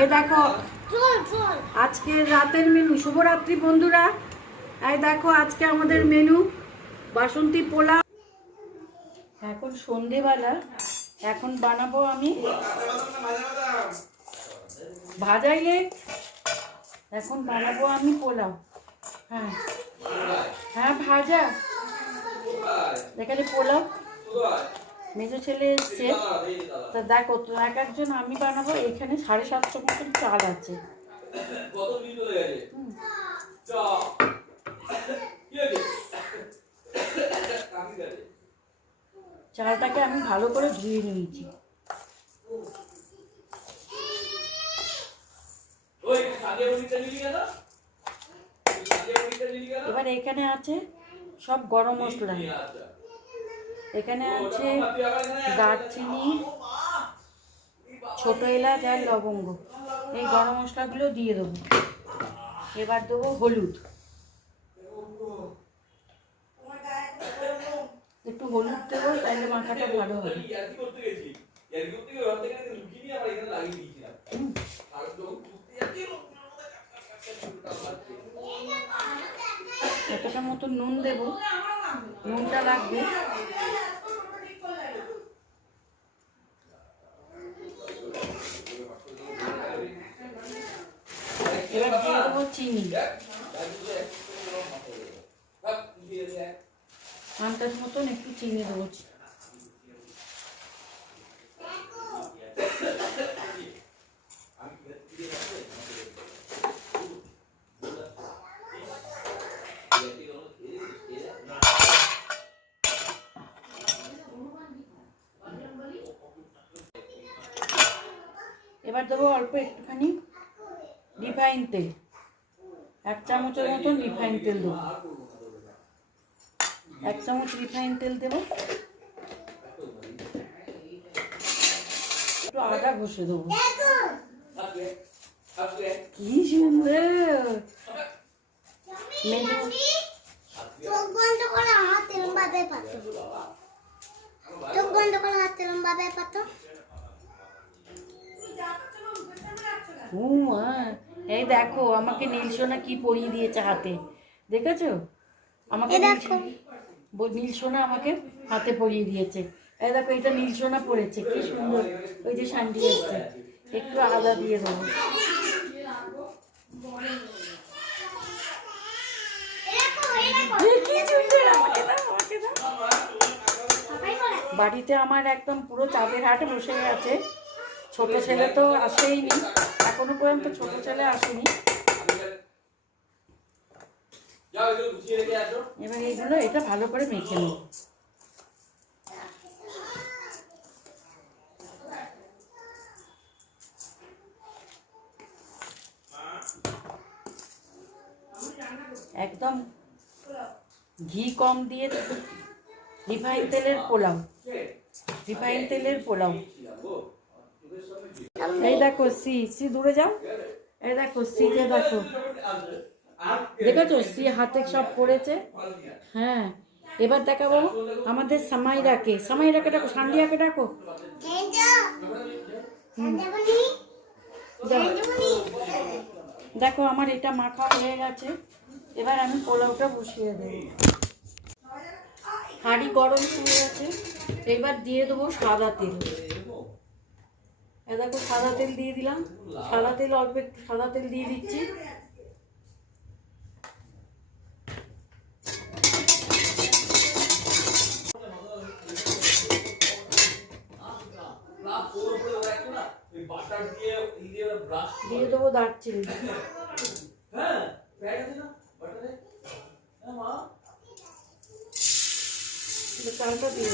এই দেখো আজকের রাতের মেনু শুভরাত্রি বন্ধুরা। এই দেখো আজকে আমাদের মেনু বাসন্তী পোলাও। এখন সন্ধেবেলা এখন বানাবো আমি ভাজাইলে এখন বানাবো আমি পোলাও। হ্যাঁ। হ্যাঁ ভাজা। এখানে পোলাও। মেজো ছেলে এসছে। তা দেখো, তো এক একজন আমি বানাবো, এখানে সাড়ে সাতশো মতন চাল আছে। চালটাকে আমি ভালো করে ধুয়ে নিয়েছি। এবার এখানে আছে সব গরম মশলা। এখানে আছে দারচিনি, ছোট এলাচ আর লবঙ্গ। এই গরম মশলাগুলো দিয়ে দেবো। এবার দেবো হলুদ। একটু হলুদ দেবো তাহলে মাথাটা ভালো হবে। এতটা মতো নুন দেবো। নুনটা লাগবে এবার দিয়ে দেবো চিনি আন্দাজ মতন একটু চিনি দেবো। এবার দেবো অল্প একটুখানি রিফাইন তেল। এক চামচের মতন রিফাইন তেল দেবো। এক চামচ রিফাইন তেল দেবো। একটু আদা ঘষে দেবো। কি সুন্দর মেজো চোখ বন্ধ করে হাত এরম পাতো ও মা এই দেখো আমাকে নীলসোনা কি পরিয়ে দিয়েছে হাতে? দেখেছ? আমাকে। নীলসোনা- আমাকে হাতে পরিয়ে দিয়েছে। এই দেখো এটা নীলসোনা পড়েছে কি সুন্দর। ওই যে শান্তি এসছে। একটু আদা দিয়ে দেবো। বাড়িতে আমার একদম পুরো চাঁদের হাট বসে আছে। ছোট ছেলে তো আসেইনি, এখনও পর্যন্ত ছোট ছেলে আসেনি। এবার এইগুলো, এটা ভালো করে মেখে নেব একদম ঘি কম দিয়ে, রিফাইন তেলের পোলাও। রিফাইন তেলের পোলাও। এই দেখো সি সি দূরে যাও। এই দেখো সি, যে দেখো। দেখেছ? সি হাতে সব পড়েছে। হ্যাঁ। এবার দেখাবো আমাদের সামাইরাকে। সামাইরাকে ডাকো, সান্ডিয়াকে ডাকো। দেখো আমার এটা মাখা হয়ে গেছে। এবার আমি পোলাওটা বসিয়ে দেব। হাঁড়ি গরম হয়ে গেছে। এবার দিয়ে দেবো সাদা তেল। দেখো সাদা তেল দিয়ে দিলাম। সাদা তেল অল্প একটু সাদা তেল দিয়ে দিচ্ছি। দিয়ে দেবো দারচিনি। চালটা দিয়ে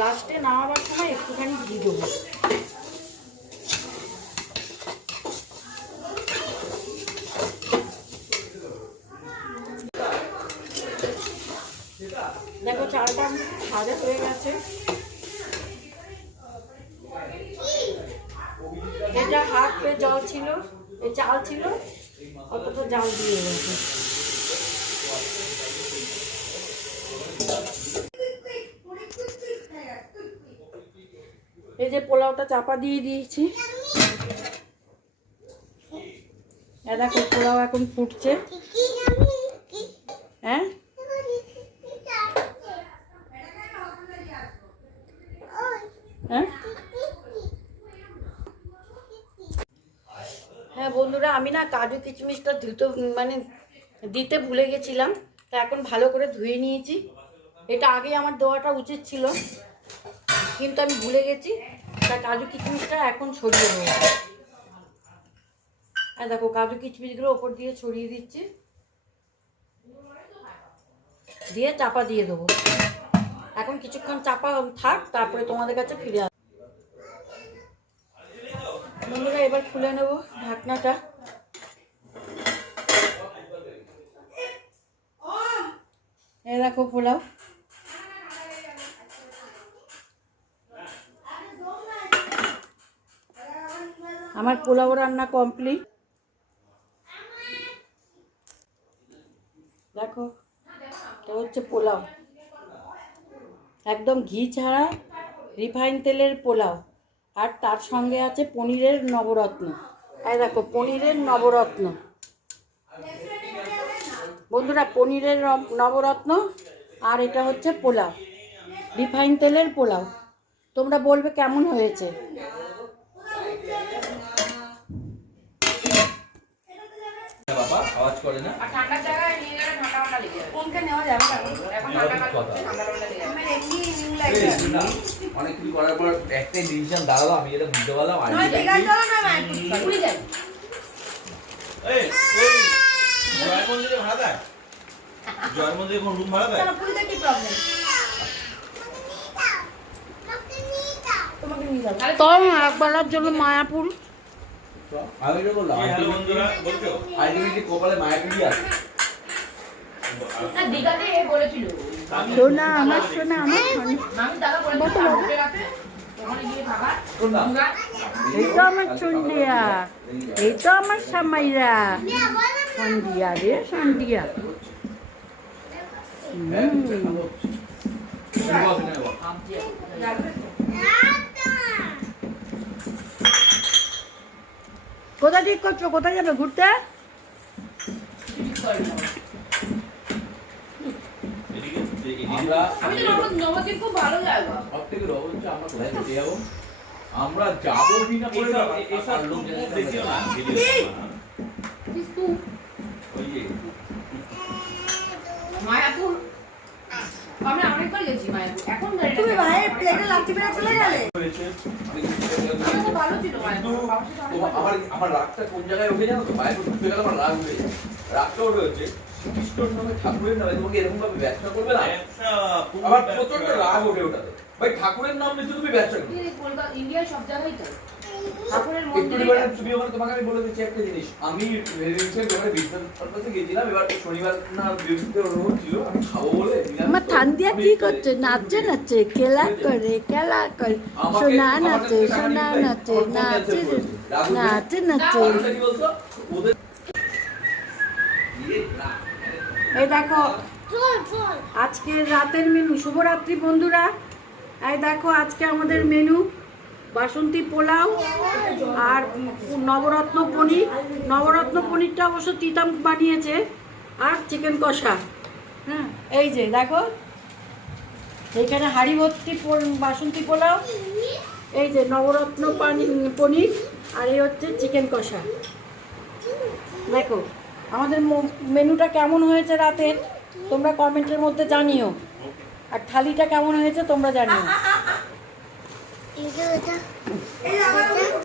লাস্টে নামাবার সময় একটুখানি ঘি দেবো। দেখো চালটা সাদা হয়ে গেছে। এটা হাত পে জল ছিল এই চাল ছিল, অতটা জাল দিয়ে গেছে পোলাওটা চাপা দিয়ে দিয়েছি। দেখো, পোলাও এখন ফুটছে। হ্যাঁ? হ্যাঁ? হ্যাঁ বন্ধুরা, আমি না কাজু কিচমিচটা ধুতে মানে দিতে ভুলে গেছিলাম, তা এখন ভালো করে ধুয়ে নিয়েছি। এটা আগেই আমার দেওয়াটা উচিত ছিল, কিন্তু আমি ভুলে গেছি। তা কাজু কিচমিচটা এখন ছড়িয়ে দেবো। হ্যাঁ দেখো, কাজু কিচমিচগুলো ওপর দিয়ে ছড়িয়ে দিচ্ছি। দিয়ে চাপা দিয়ে দেবো। এখন কিছুক্ষণ চাপা থাক, তারপরে তোমাদের কাছে ফিরে আস বন্ধুরা, এবার খুলে নেব ঢাকনাটা। এই দেখো পোলাও আমার পোলাও রান্না কমপ্লিট দেখো, এটা হচ্ছে পোলাও। একদম ঘি ছাড়া রিফাইন তেলের পোলাও। আর তার সঙ্গে আছে পনিরের নবরত্ন। এই দেখো, পনিরের নবরত্ন। বন্ধুরা, পনিরের নবরত্ন আর এটা হচ্ছে পোলাও। রিফাইন তেলের পোলাও। তোমরা বলবে কেমন হয়েছে? বাবা আওয়াজ করে না। অনেক কিছু করার পর একটাই ডিসিশন দাঁড়াল আমি বুঝতে পারলাম আর এই, ওই জয়ের মন্দিরে ভাড়া দেয়? জয়ের মন্দিরে কোন রুম ভাড়া দেয়? তো একবেলার জন্য মায়াপুর। আমি তো বললাম আলটিমেটলি কপালে মায়াপুরি আছে। সোনা আমার সোনা আমার সোনা। এই তো আমার এই তো আমার সামাইরা। সন্ধিয়া রে সন্ধিয়া। কোথায় ঠিক করছ? কোথায় যাবে ঘুরতে? এদিকে এদিকে আমরা যাব? কিনা করে মায়াপুর আমি অনেকবার গেছি মায়াপুর এখন তুমি। প্লেটে লাঠি মেরে চলে গেলে? আমার আমার রাগটা কোন জায়গায় উঠে জানো তো? বাইরে ঢুকতে গেলে আমার রাগ উঠে যায়। রাগটা হচ্ছে শ্রীকৃষ্ণর নামে ঠাকুরের নামে। তোমাকে এরকম ভাবে ব্যবসা করবে না? আমার। প্রচণ্ড রাগ ওঠে ওটাতে। ভাই ঠাকুরের নাম তুমি ব্যবসা করো এই কলকাতা ইন্ডিয়ার সব জায়গায় তো। ঠাকুরের একটু মন্দিরে তুমি আমার তোমাকে আমি বলে দিচ্ছি একটা জিনিস। আমি ভেবেছিলাম এবারে বিজনেস পারপাসে গেছিলাম এবার শনিবার না বৃহস্পতিবার অনুরোধ ছিল আমি খাব বলে আমার ঠান্ডিয়া কি করছে? নাচছে নাচছে খেলা করে খেলা করে। সোনা নাচে সোনা নাচে নাচে নাচে। এই দেখো চল চল আজকের রাতের মেনু শুভরাত্রি বন্ধুরা। এই দেখো আজকে আমাদের মেনু বাসন্তী পোলাও আর নবরত্ন পনির। নবরত্ন পনিরটা অবশ্য তিতাম বানিয়েছে আর চিকেন কষা। হ্যাঁ এই যে, দেখো। এইখানে হাঁড়ি ভর্তি বাসন্তী পোলাও, এই যে নবরত্ন পানি, পনির, আর এই হচ্ছে চিকেন কষা। দেখো, আমাদের মেনুটা কেমন হয়েছে রাতের? তোমরা কমেন্টের মধ্যে জানিও। আর থালিটা কেমন হয়েছে তোমরা জানিও। এই যে এটা এটা